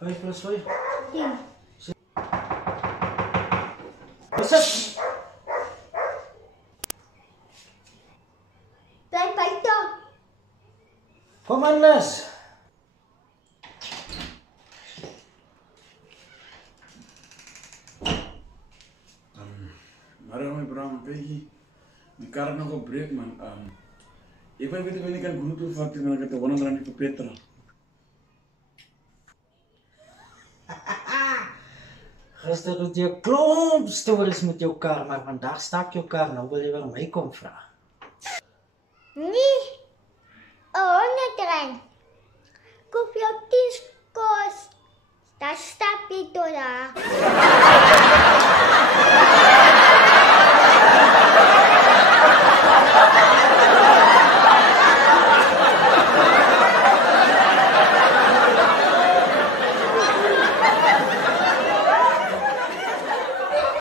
5 plus 5. 10. What's up? Play Python. Come on, Les. Marami Bram Peggy. Die kar nog op breek man. Ik weet niet wanneer ik een groep van die man het wonen aan die Petra. Gister het jou klomp stories met jou kar, maar vandag stak jou kar, nou wil jy vir my kom vra. Nee. Oh, trein. Koop jou 10 kos. Dan stap je door daar.